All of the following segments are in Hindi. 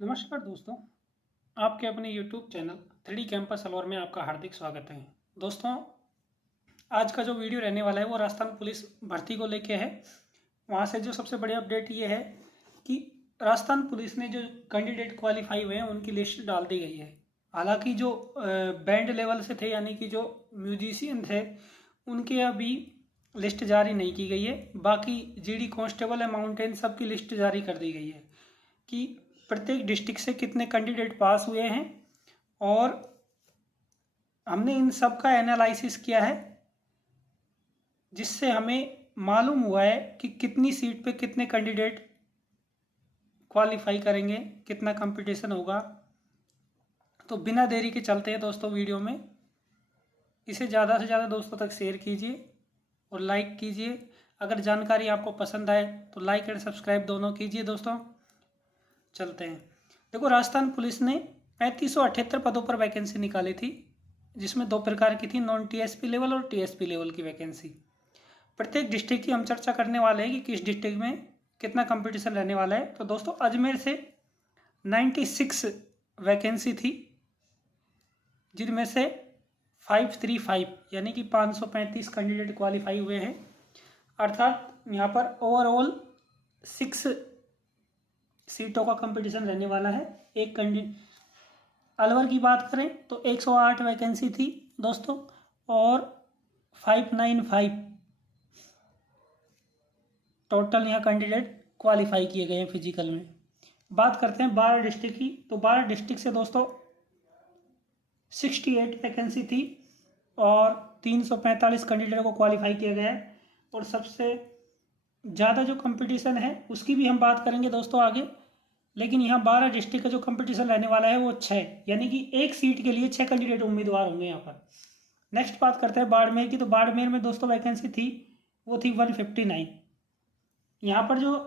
नमस्कार दोस्तों, आपके अपने YouTube channel 3D campus Alwar में आपका हार्दिक स्वागत है। दोस्तों, आज का जो वीडियो रहने वाला है वो राजस्थान पुलिस भर्ती को लेके है। वहाँ से जो सबसे बड़ी अपडेट ये है कि राजस्थान पुलिस ने जो कैंडिडेट क्वालिफाई हुए हैं उनकी लिस्ट डाल दी गई है। हालांकि जो बैंड लेवल से थे यानी कि जो म्यूजिशियन थे उनके अभी लिस्ट जारी नहीं की गई है। बाकी जीडी कांस्टेबल है, माउंटेन, सबकी लिस्ट जारी कर दी गई है कि प्रत्येक डिस्ट्रिक्ट से कितने कैंडिडेट पास हुए हैं और हमने इन सब का एनालिसिस किया है, जिससे हमें मालूम हुआ है कि कितनी सीट पे कितने कैंडिडेट क्वालिफाई करेंगे, कितना कंपटीशन होगा। तो बिना देरी के चलते हैं दोस्तों वीडियो में। इसे ज़्यादा से ज़्यादा दोस्तों तक शेयर कीजिए और लाइक कीजिए। अगर जानकारी आपको पसंद आए तो लाइक एंड सब्सक्राइब दोनों कीजिए। दोस्तों चलते हैं। देखो, राजस्थान पुलिस ने 3578 पदों पर वैकेंसी निकाली थी, जिसमें दो प्रकार की थी, नॉन टीएसपी लेवल और टीएसपी लेवल की वैकेंसी। प्रत्येक डिस्ट्रिक्ट की हम चर्चा करने वाले हैं कि किस डिस्ट्रिक्ट में कितना कंपटीशन रहने वाला है। तो दोस्तों, अजमेर से 96 वैकेंसी थी, जिनमें से 535 यानी कि 535 कैंडिडेट क्वालिफाई हुए हैं। अर्थात यहाँ पर ओवरऑल 6 सीटों का कंपटीशन रहने वाला है। एक कैंडिडेट अलवर की बात करें तो 108 वैकेंसी थी दोस्तों, और 595 टोटल यहाँ कैंडिडेट क्वालिफाई किए गए हैं फिजिकल में। बात करते हैं 12 डिस्ट्रिक्ट की, तो 12 डिस्ट्रिक्ट से दोस्तों 68 वैकेंसी थी और 345 कैंडिडेट को क्वालिफाई किया गया है। और सबसे ज़्यादा जो कंपटीशन है उसकी भी हम बात करेंगे दोस्तों आगे, लेकिन यहाँ 12 डिस्ट्रिक्ट का जो कंपटीशन रहने वाला है वो 6, यानी कि एक सीट के लिए 6 कैंडिडेट उम्मीदवार होंगे यहाँ पर। नेक्स्ट बात करते हैं बाड़मेर की, तो बाड़मेर में दोस्तों वैकेंसी थी वो थी 159। यहाँ पर जो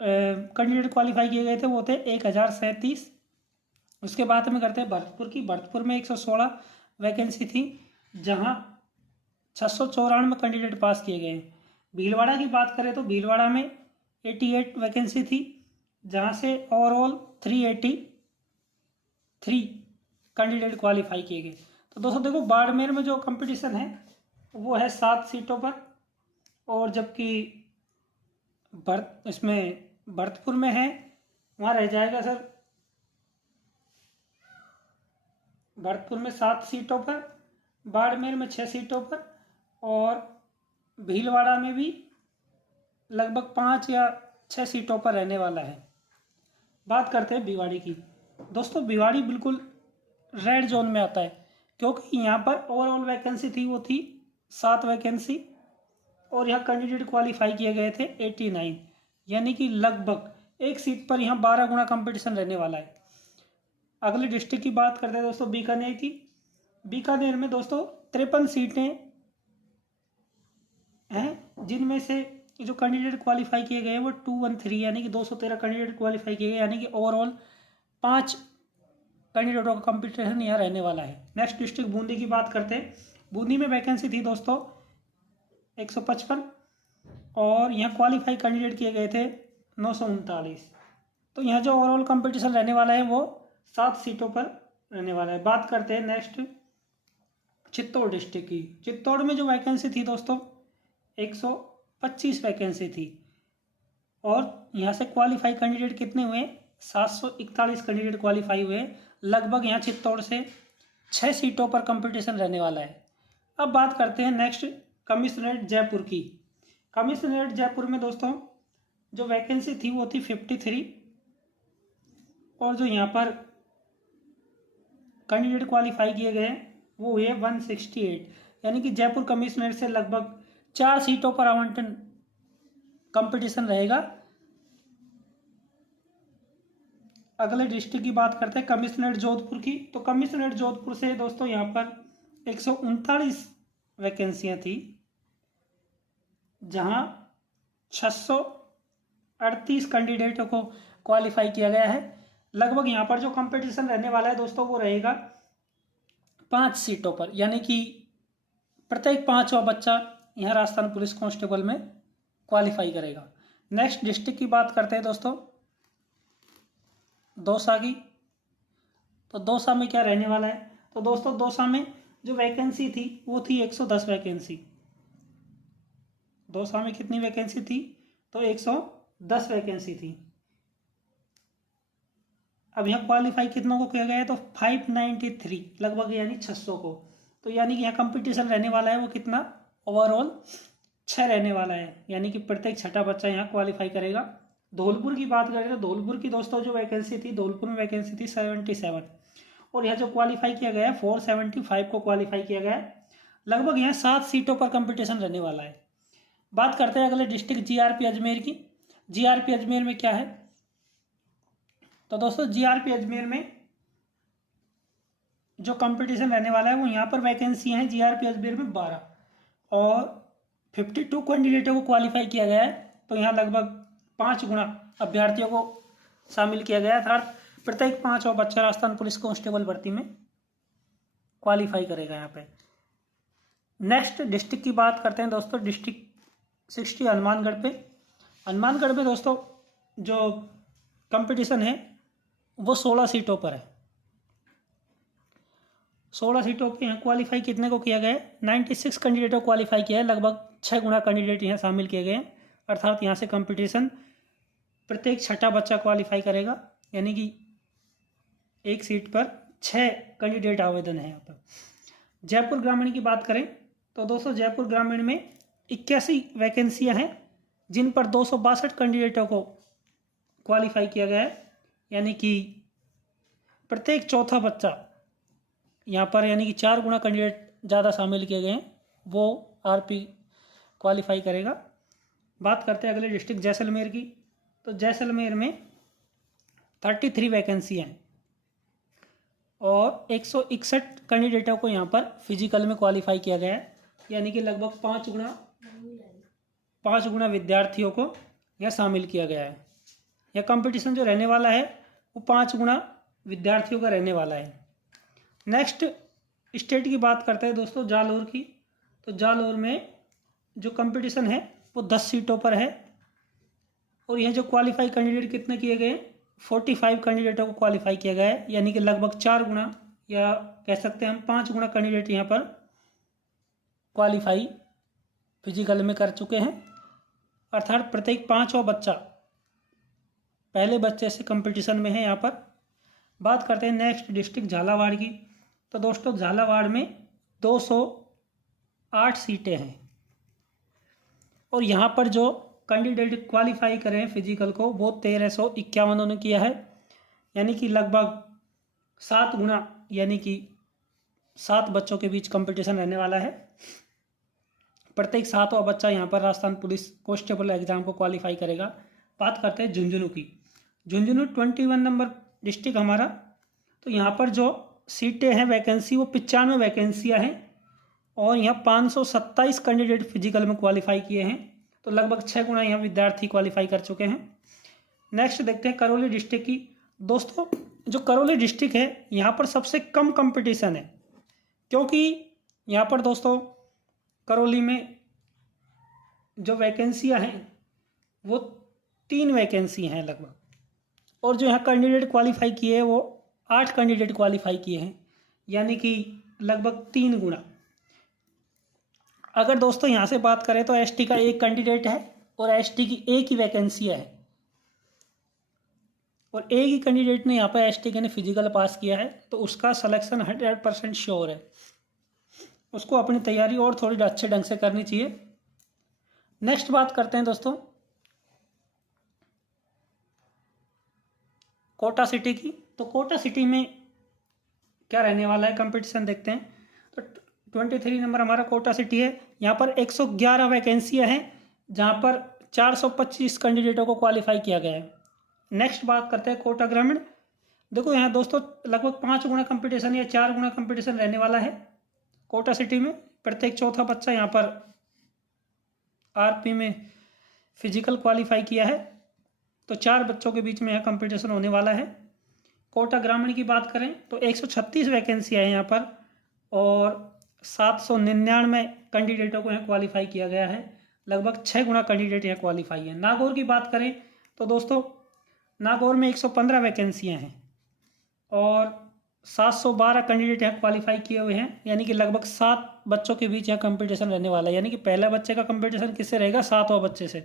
कैंडिडेट क्वालिफाई किए गए थे वो थे 1037। उसके बाद में करते हैं भरतपुर की। भरतपुर में 116 वैकेंसी थी, जहाँ 694 कैंडिडेट पास किए गए हैं। भीलवाड़ा की बात करें तो भीलवाड़ा में 88 वैकेंसी थी, जहाँ से ओवरऑल 383 कैंडिडेट क्वालिफाई किए गए। तो दोस्तों देखो, बाड़मेर में जो कंपटीशन है वो है 7 सीटों पर, और जबकि भरतपुर में है, वहाँ रह जाएगा सर, भरतपुर में 7 सीटों पर, बाड़मेर में 6 सीटों पर, और भीलवाड़ा में भी लगभग 5 या 6 सीटों पर रहने वाला है। बात करते हैं भिवाड़ी की। दोस्तों, भिवाड़ी बिल्कुल रेड जोन में आता है, क्योंकि यहाँ पर ओवरऑल वैकेंसी थी वो थी 7 वैकेंसी, और यहाँ कैंडिडेट क्वालिफाई किए गए थे 89, यानी कि लगभग एक सीट पर यहाँ 12 गुना कंपटीशन रहने वाला है। अगले डिस्ट्रिक्ट की बात करते हैं दोस्तों बीकानेर की। बीकानेर में दोस्तों 53 सीटें हैं, जिनमें से जो कैंडिडेट क्वालिफाई किए गए हैं वो 213 यानी कि 213 कैंडिडेट क्वालिफाई किए गए, यानी कि ओवरऑल 5 कैंडिडेटों का कंपटीशन यहाँ रहने वाला है। नेक्स्ट डिस्ट्रिक्ट बूंदी की बात करते हैं। बूंदी में वैकेंसी थी दोस्तों 155, और यहाँ क्वालिफाई कैंडिडेट किए गए थे 939। तो यहाँ जो ओवरऑल कंपटीशन रहने वाला है वो 7 सीटों पर रहने वाला है। बात करते हैं नेक्स्ट चित्तौड़ डिस्ट्रिक्ट की। चित्तौड़ में जो वैकेंसी थी दोस्तों 125 वैकेंसी थी, और यहाँ से क्वालिफाई कैंडिडेट कितने हुए? 741 कैंडिडेट क्वालिफाई हुए। लगभग यहाँ चित्तौड़ से 6 सीटों पर कंपटीशन रहने वाला है। अब बात करते हैं नेक्स्ट कमिश्नरेट जयपुर की। कमिश्नरेट जयपुर में दोस्तों जो वैकेंसी थी वो थी 53, और जो यहाँ पर कैंडिडेट क्वालिफाई किए गए वो हुए 168, यानी कि जयपुर कमिश्नरेट से लगभग 4 सीटों पर आवंटन कंपटीशन रहेगा। अगले डिस्ट्रिक्ट की बात करते हैं कमिश्नरेट जोधपुर की। तो कमिश्नरेट जोधपुर से दोस्तों यहाँ पर 139 वैकेंसियाँ थी, जहाँ 638 कैंडिडेटों को क्वालिफाई किया गया है। लगभग यहाँ पर जो कंपटीशन रहने वाला है दोस्तों वो रहेगा 5 सीटों पर, यानी कि प्रत्येक 5वां बच्चा यहाँ राजस्थान पुलिस कांस्टेबल में क्वालिफाई करेगा। नेक्स्ट डिस्ट्रिक्ट की बात करते हैं दोस्तों दौसा की। तो दौसा में क्या रहने वाला है, तो दोस्तों दौसा में जो वैकेंसी थी वो थी 110 वैकेंसी। दौसा में कितनी वैकेंसी थी, तो 110 वैकेंसी थी। अब यहाँ क्वालिफाई कितनों को किया गया है, तो 593 लगभग, यानी 600 को। तो यानी कि यहाँ कंपटीशन रहने वाला है वो कितना, ओवरऑल 6 रहने वाला है, यानी कि प्रत्येक छठा बच्चा यहाँ क्वालिफाई करेगा। धौलपुर की बात करें तो धौलपुर की दोस्तों जो वैकेंसी थी, धौलपुर में वैकेंसी थी 77, और यहाँ जो क्वालिफाई किया गया है 475 को क्वालिफाई किया गया है। लगभग यहाँ 7 सीटों पर कंपटीशन रहने वाला है। बात करते हैं अगले डिस्ट्रिक्ट जीआरपी अजमेर की। जीआरपी अजमेर में क्या है, तो दोस्तों जीआरपी अजमेर में जो कंपटीशन रहने वाला है वो यहाँ पर वैकेंसी है जीआरपी अजमेर में 12, और 52 कैंडिडेटों को क्वालिफाई किया गया है। तो यहाँ लगभग 5 गुना अभ्यर्थियों को शामिल किया गया है, अर्थात प्रत्येक 5वां बच्चा राजस्थान पुलिस कांस्टेबल भर्ती में क्वालिफाई करेगा यहाँ पे। नेक्स्ट डिस्ट्रिक्ट की बात करते हैं दोस्तों, डिस्ट्रिक्ट 60 हनुमानगढ़ पे। हनुमानगढ़ में दोस्तों जो कंपटीशन है वो 16 सीटों पर है। 16 सीटों पे यहाँ क्वालिफाई कितने को किया गया है, 96 कैंडिडेटों को क्वालिफाई किया है। लगभग 6 गुना कैंडिडेट यहाँ शामिल किए गए हैं, अर्थात यहाँ से कंपटीशन प्रत्येक छठा बच्चा क्वालिफाई करेगा, यानी कि एक सीट पर 6 कैंडिडेट आवेदन है यहाँ पर। जयपुर ग्रामीण की बात करें तो दोस्तों जयपुर ग्रामीण में 81 वैकेंसियाँ हैं, जिन पर 262 कैंडिडेटों को क्वालिफाई किया गया है, यानी कि प्रत्येक चौथा बच्चा यहाँ पर, यानी कि 4 गुना कैंडिडेट ज़्यादा शामिल किए गए हैं, वो आरपी क्वालिफाई करेगा। बात करते हैं अगले डिस्ट्रिक्ट जैसलमेर की। तो जैसलमेर में 33 वैकेंसियाँ हैं, और 161 कैंडिडेटों को यहाँ पर फिजिकल में क्वालिफाई किया गया है, यानी कि लगभग 5 गुना विद्यार्थियों को यह शामिल किया गया है। यह कंपटीशन जो रहने वाला है वो 5 गुना विद्यार्थियों का रहने वाला है। नेक्स्ट स्टेट की बात करते हैं दोस्तों जालौर की। तो जालौर में जो कंपटीशन है वो 10 सीटों पर है, और यह जो क्वालिफाई कैंडिडेट कितने किए गए, 45 कैंडिडेटों को क्वालिफाई किया गया है, यानी कि लगभग 4 गुना, या कह सकते हैं हम 5 गुना कैंडिडेट यहाँ पर क्वालिफाई फिजिकल में कर चुके हैं, अर्थात प्रत्येक 5वां बच्चा पहले बच्चे से कंपटीशन में है यहाँ पर। बात करते हैं नेक्स्ट डिस्ट्रिक्ट झालावाड़ की। तो दोस्तों झालावाड़ में 208 सीटें हैं, और यहाँ पर जो कैंडिडेट क्वालिफाई करें फिजिकल को वो 1351 उन्होंने किया है, यानी कि लगभग 7 गुना, यानी कि 7 बच्चों के बीच कंपटीशन रहने वाला है। प्रत्येक 7वां बच्चा यहाँ पर राजस्थान पुलिस कांस्टेबल एग्जाम को क्वालिफाई करेगा। बात करते हैं झुंझुनू की। झुंझुनू 21 नंबर डिस्ट्रिक्ट हमारा। तो यहाँ पर जो सीटें हैं वैकेंसी वो 95 वैकेंसियाँ हैं, और यहाँ 527 कैंडिडेट फिजिकल में क्वालिफाई किए हैं, तो लगभग 6 गुना यहाँ विद्यार्थी क्वालिफाई कर चुके हैं। नेक्स्ट देखते हैं करौली डिस्ट्रिक्ट की। दोस्तों जो करौली डिस्ट्रिक्ट है यहाँ पर सबसे कम कंपटीशन है, क्योंकि यहाँ पर दोस्तों करौली में जो वैकेंसियाँ हैं वो 3 वैकेंसी हैं लगभग, और जो यहाँ कैंडिडेट क्वालिफाई किए हैं वो 8 कैंडिडेट क्वालिफाई किए हैं, यानी कि लगभग 3 गुना। अगर दोस्तों यहाँ से बात करें तो एसटी का 1 कैंडिडेट है, और एसटी की 1 ही वैकेंसी है, और 1 ही कैंडिडेट ने यहाँ पर एसटी के ने फिजिकल पास किया है, तो उसका सिलेक्शन 100% श्योर है। उसको अपनी तैयारी और थोड़ी अच्छे ढंग से करनी चाहिए। नेक्स्ट बात करते हैं दोस्तों कोटा सिटी की। तो कोटा सिटी में क्या रहने वाला है कंपटीशन देखते हैं। तो 23 नंबर हमारा कोटा सिटी है। यहाँ पर 111 वैकेंसियाँ हैं, जहाँ पर 425 कैंडिडेटों को क्वालिफाई किया गया है। नेक्स्ट बात करते हैं कोटा ग्रामीण। देखो यहाँ दोस्तों लगभग 5 गुना कंपटीशन या 4 गुना कंपटीशन रहने वाला है कोटा सिटी में। प्रत्येक चौथा बच्चा यहाँ पर आरपी में फिजिकल क्वालिफाई किया है, तो 4 बच्चों के बीच में यह कंपटीशन होने वाला है। कोटा ग्रामीण की बात करें तो 136 वैकेंसियाँ हैं यहाँ पर, और 799 कैंडिडेटों को यहाँ क्वालिफाई किया गया है। लगभग 6 गुना कैंडिडेट यहाँ क्वालिफाई है। नागौर की बात करें तो दोस्तों नागौर में 115 वैकेंसियाँ हैं और 712 कैंडिडेट यहाँ क्वालिफाई किए हुए हैं, यानी कि लगभग 7 बच्चों के बीच यहाँ कंपटीशन रहने वाला है। यानी कि पहला बच्चे का कंपटीशन किससे रहेगा? 7वां बच्चे से,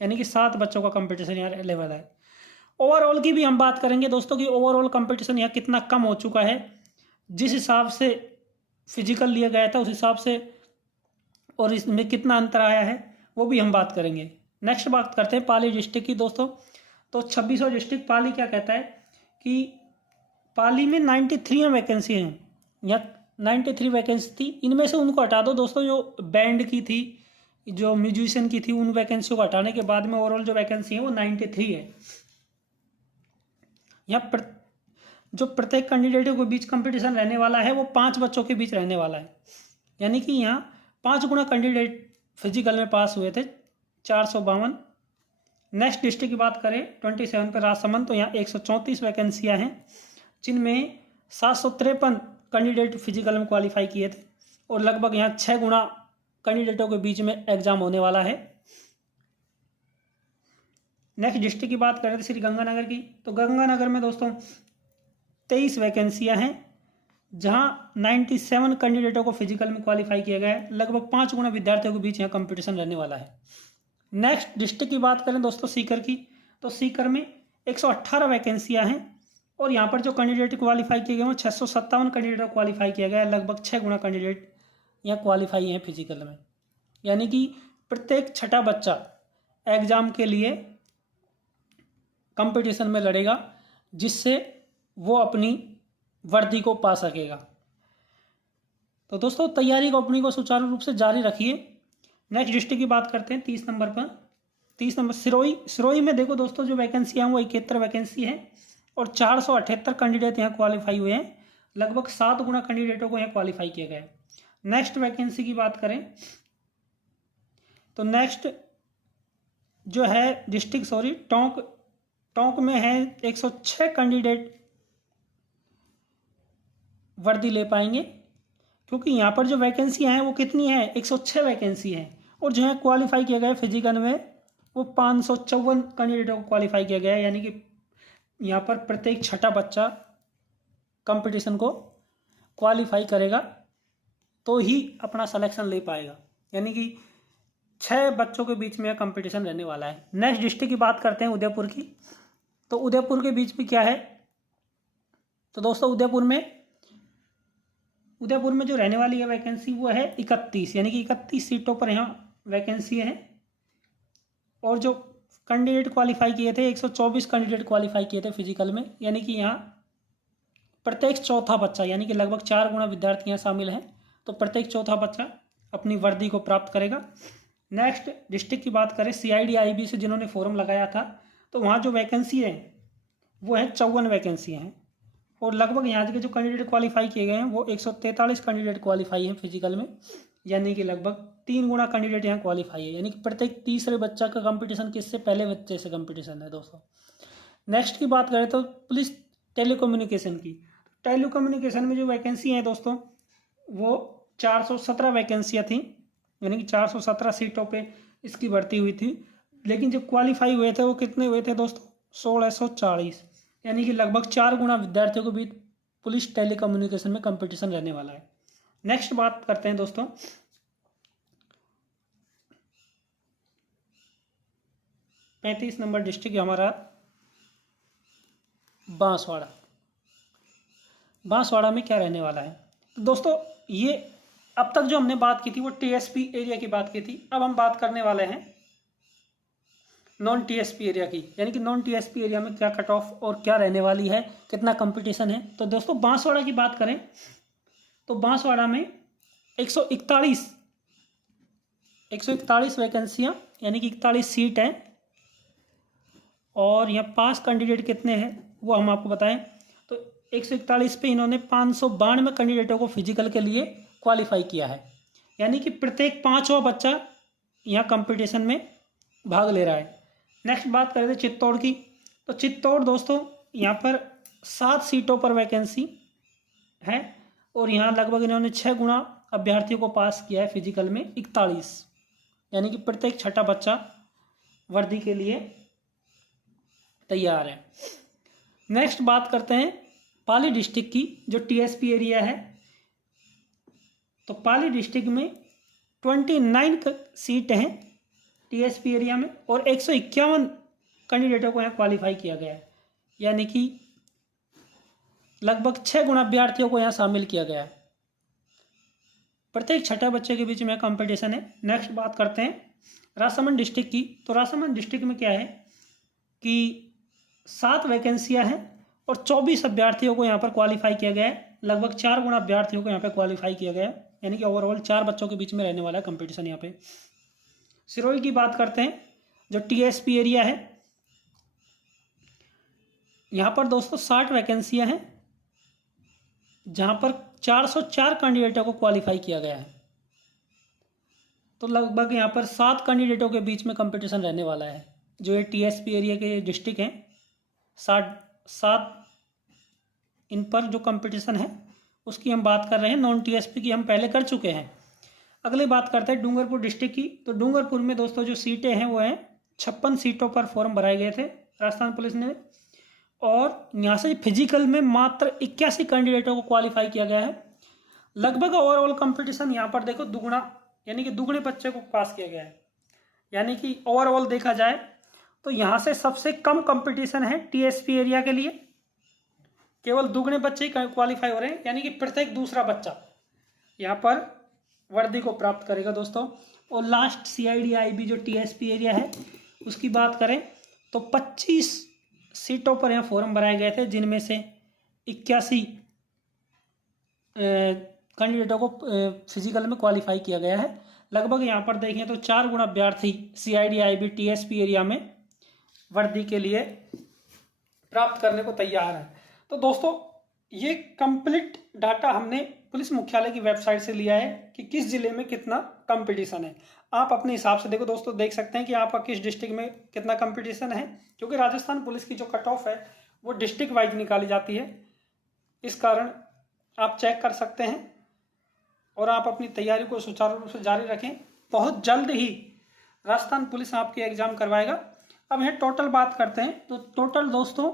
यानी कि 7 बच्चों का कंपटीशन यहाँ रहने वाला है। ओवरऑल की भी हम बात करेंगे दोस्तों कि ओवरऑल कंपटीशन यहाँ कितना कम हो चुका है, जिस हिसाब से फिजिकल लिया गया था उस हिसाब से, और इसमें कितना अंतर आया है वो भी हम बात करेंगे। नेक्स्ट बात करते हैं पाली डिस्ट्रिक्ट की दोस्तों। तो 26वां डिस्ट्रिक्ट पाली क्या कहता है कि पाली में 93 वैकेंसी हैं, या 93 वैकेंसी थी। इनमें से उनको हटा दो दोस्तों जो बैंड की थी, जो म्यूजिशियन की थी, उन वैकेंसी को हटाने के बाद में ओवरऑल जो वैकेंसी है वो 93 है। यहाँ जो प्रत्येक कैंडिडेटों के बीच कंपटीशन रहने वाला है वो 5 बच्चों के बीच रहने वाला है, यानी कि यहाँ 5 गुना कैंडिडेट फिजिकल में पास हुए थे, 452। नेक्स्ट डिस्ट्रिक्ट की बात करें 27 पर राजसमंद, तो यहाँ 134 वैकेंसियाँ हैं, जिनमें 753 कैंडिडेट फिजिकल में क्वालिफाई किए थे और लगभग यहाँ 6 गुना कैंडिडेटों के बीच में एग्जाम होने वाला है। नेक्स्ट डिस्ट्रिक्ट की बात करें तो श्री गंगानगर की, तो गंगानगर में दोस्तों 23 वैकेंसियाँ हैं, जहाँ 97 कैंडिडेटों को फिजिकल में क्वालिफाई किया गया है। लगभग 5 गुना विद्यार्थियों के बीच यहाँ कंपटीशन रहने वाला है। नेक्स्ट डिस्ट्रिक्ट की बात करें दोस्तों सीकर की, तो सीकर में 118 वैकेंसियाँ हैं और यहाँ पर जो कैंडिडेट क्वालिफाई किए गए हैं 657 कैंडिडेट को क्वालिफाई किया गया है। लगभग 6 गुना कैंडिडेट यहाँ क्वालिफाई हैं फिजिकल में, यानी कि प्रत्येक छठा बच्चा एग्जाम के लिए कंपटीशन में लड़ेगा, जिससे वो अपनी वर्दी को पा सकेगा। तो दोस्तों तैयारी को अपनी को सुचारू रूप से जारी रखिए। नेक्स्ट डिस्ट्रिक्ट की बात करते हैं 30 नंबर पर। 30 नंबर सिरोही में देखो दोस्तों जो वैकेंसी हैं वो 71 वैकेंसी है और 478 कैंडिडेट यहाँ क्वालिफाई हुए हैं। लगभग 7 गुना कैंडिडेटों को यहाँ क्वालिफाई किया गया है। नेक्स्ट वैकेंसी की बात करें तो नेक्स्ट जो है डिस्ट्रिक्ट टोंक में है 106 कैंडिडेट वर्दी ले पाएंगे, क्योंकि यहाँ पर जो वैकेंसियाँ हैं वो कितनी है? 106 वैकेंसी हैं और जो है क्वालिफाई किया गया है फिजिकल में वो 554 कैंडिडेटों को क्वालिफाई किया गया है, यानी कि यहाँ पर प्रत्येक छठा बच्चा कंपटीशन को क्वालिफाई करेगा तो ही अपना सिलेक्शन ले पाएगा, यानी कि 6 बच्चों के बीच में कंपटीशन रहने वाला है। नेक्स्ट डिस्ट्रिक्ट की बात करते हैं उदयपुर की, तो उदयपुर के बीच में क्या है? तो दोस्तों उदयपुर में जो रहने वाली है वैकेंसी वो है 31, यानी कि 31 सीटों पर यहाँ वैकेंसी है और जो कैंडिडेट क्वालिफाई किए थे 124 कैंडिडेट क्वालिफाई किए थे फिजिकल में, यानी कि यहाँ प्रत्येक चौथा बच्चा, यानी कि लगभग 4 गुना विद्यार्थी यहाँ शामिल हैं, तो प्रत्येक चौथा बच्चा अपनी वर्दी को प्राप्त करेगा। नेक्स्ट डिस्ट्रिक्ट की बात करें CID-IB से जिन्होंने फॉर्म लगाया था, तो वहाँ जो वैकेंसी है वो है 54 वैकेंसी हैं और लगभग यहाँ के जो कैंडिडेट क्वालिफाई किए गए हैं वो 143 कैंडिडेट क्वालिफाई हैं फिजिकल में, यानी कि लगभग 3 गुना कैंडिडेट यहाँ क्वालिफाई है, यानी कि प्रत्येक तीसरे बच्चा का कंपटीशन किससे? पहले बच्चे से कंपटीशन है दोस्तों। नेक्स्ट की बात करें तो पुलिस टेलीकम्युनिकेशन की, टेलीकम्युनिकेशन में जो वैकेंसी है दोस्तों वो 417 वैकेंसियाँ थी, यानी कि 417 सीटों पे इसकी भर्ती हुई थी, लेकिन जो क्वालिफाई हुए थे वो कितने हुए थे दोस्तों? 1640, यानी कि लगभग 4 गुना विद्यार्थियों के बीच पुलिस टेलीकम्युनिकेशन में कंपटीशन रहने वाला है। नेक्स्ट बात करते हैं दोस्तों 35 नंबर डिस्ट्रिक्ट हमारा बांसवाड़ा में क्या रहने वाला है? तो दोस्तों ये अब तक जो हमने बात की थी वो TSP एरिया की बात की थी, अब हम बात करने वाले हैं नॉन TSP एरिया की, यानी कि नॉन TSP एरिया में क्या कट ऑफ और क्या रहने वाली है, कितना कंपटीशन है। तो दोस्तों बांसवाड़ा की बात करें तो बांसवाड़ा में 141 वैकेंसियाँ, यानी कि 41 सीट हैं और यहाँ पास कैंडिडेट कितने हैं वो हम आपको बताएं। तो 141 पे इन्होंने 592 कैंडिडेटों को फिजिकल के लिए क्वालिफाई किया है, यानी कि प्रत्येक 5वां बच्चा यहाँ कंपटीशन में भाग ले रहा है। नेक्स्ट बात करें तो चित्तौड़ की, तो चित्तौड़ दोस्तों यहाँ पर 7 सीटों पर वैकेंसी है और यहाँ लगभग इन्होंने 6 गुना अभ्यर्थियों को पास किया है फिजिकल में 41, यानी कि प्रत्येक छठा बच्चा वर्दी के लिए तैयार है। नेक्स्ट बात करते हैं पाली डिस्ट्रिक्ट की, जो टीएसपी एरिया है। तो पाली डिस्ट्रिक्ट में 29 सीट हैं टीएसपी एरिया में और 151 कैंडिडेटों को यहाँ क्वालिफाई किया गया है, यानी कि लगभग 6 गुना अभ्यर्थियों को यहाँ शामिल किया गया है। प्रत्येक छठे बच्चे के बीच में कंपटीशन है। नेक्स्ट बात करते हैं राजसमंद डिस्ट्रिक्ट की। तो राजसमंद डिस्ट्रिक्ट में क्या है कि 7 वैकेंसियां हैं और 24 अभ्यर्थियों को यहाँ पर क्वालिफाई किया गया है। लगभग 4 गुना अभ्यर्थियों को यहाँ पर क्वालिफाई किया गया है, यानी कि ओवरऑल 4 बच्चों के बीच में रहने वाला है कंपटीशन यहाँ पे। सिरोही की बात करते हैं, जो टीएसपी एरिया है, यहाँ पर दोस्तों 60 वैकेंसियां हैं, जहाँ पर 404 कैंडिडेटों को क्वालिफाई किया गया है। तो लगभग यहाँ पर 7 कैंडिडेटों के बीच में कंपटीशन रहने वाला है। जो ये टीएसपी एरिया के डिस्ट्रिक्ट हैं, 7 इन पर जो कंपटीशन है उसकी हम बात कर रहे हैं। नॉन टीएसपी की हम पहले कर चुके हैं। अगली बात करते हैं डूंगरपुर डिस्ट्रिक्ट की। तो डूंगरपुर में दोस्तों जो सीटें हैं वो हैं 56 सीटों पर फॉर्म भराए गए थे राजस्थान पुलिस ने, और यहाँ से फिजिकल में मात्र 81 कैंडिडेटों को क्वालिफाई किया गया है। लगभग ओवरऑल कंपटीशन यहाँ पर देखो दुगुना, यानी कि दुगने बच्चे को पास किया गया है। यानी कि ओवरऑल देखा जाए तो यहाँ से सबसे कम कंपटीशन है टीएसपी एरिया के लिए। केवल दुगने बच्चे ही क्वालिफाई हो रहे हैं, यानी कि प्रत्येक दूसरा बच्चा यहाँ पर वर्दी को प्राप्त करेगा दोस्तों। और लास्ट CID-IB जो टीएसपी एरिया है उसकी बात करें तो 25 सीटों पर यहाँ फॉर्म भराए गए थे, जिनमें से 81 कैंडिडेटों को फिजिकल में क्वालिफाई किया गया है। लगभग यहाँ पर देखें तो 4 गुना अभ्यर्थी CID-IB टीएसपी एरिया में वर्दी के लिए प्राप्त करने को तैयार है। तो दोस्तों ये कंप्लीट डाटा हमने पुलिस मुख्यालय की वेबसाइट से लिया है कि किस जिले में कितना कंपटीशन है। आप अपने हिसाब से देखो दोस्तों, देख सकते हैं कि आपका किस डिस्ट्रिक्ट में कितना कंपटीशन है, क्योंकि राजस्थान पुलिस की जो कट ऑफ है वो डिस्ट्रिक्ट वाइज निकाली जाती है। इस कारण आप चेक कर सकते हैं और आप अपनी तैयारी को सुचारू रूप से जारी रखें। बहुत जल्द ही राजस्थान पुलिस आपके एग्जाम करवाएगा। अब यहाँ टोटल बात करते हैं। तो टोटल दोस्तों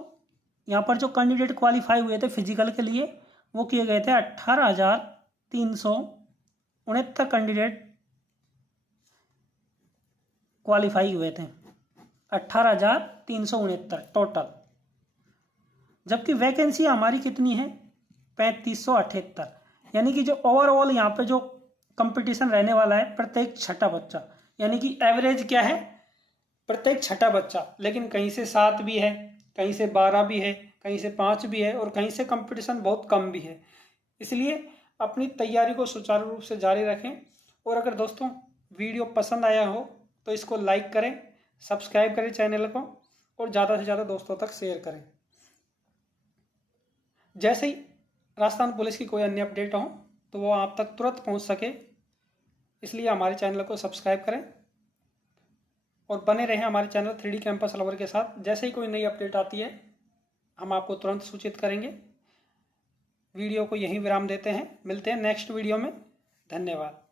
यहाँ पर जो कैंडिडेट क्वालिफाई हुए थे फिजिकल के लिए वो किए गए थे 18,369 कैंडिडेट क्वालिफाई हुए थे, 18,369 टोटल। जबकि वैकेंसी हमारी कितनी है 3578, यानी कि जो ओवरऑल यहाँ पे जो कंपटीशन रहने वाला है प्रत्येक छठा बच्चा, यानी कि एवरेज क्या है प्रत्येक छठा बच्चा, लेकिन कहीं से 7 भी है, कहीं से 12 भी है, कहीं से 5 भी है और कहीं से कंपटीशन बहुत कम भी है। इसलिए अपनी तैयारी को सुचारू रूप से जारी रखें। और अगर दोस्तों वीडियो पसंद आया हो तो इसको लाइक करें, सब्सक्राइब करें चैनल को और ज़्यादा से ज़्यादा दोस्तों तक शेयर करें। जैसे ही राजस्थान पुलिस की कोई अन्य अपडेट हो तो वो आप तक तुरंत पहुंच सके, इसलिए हमारे चैनल को सब्सक्राइब करें और बने रहें हमारे चैनल 3D कैंपस लवर के साथ। जैसे ही कोई नई अपडेट आती है हम आपको तुरंत सूचित करेंगे। वीडियो को यहीं विराम देते हैं, मिलते हैं नेक्स्ट वीडियो में। धन्यवाद।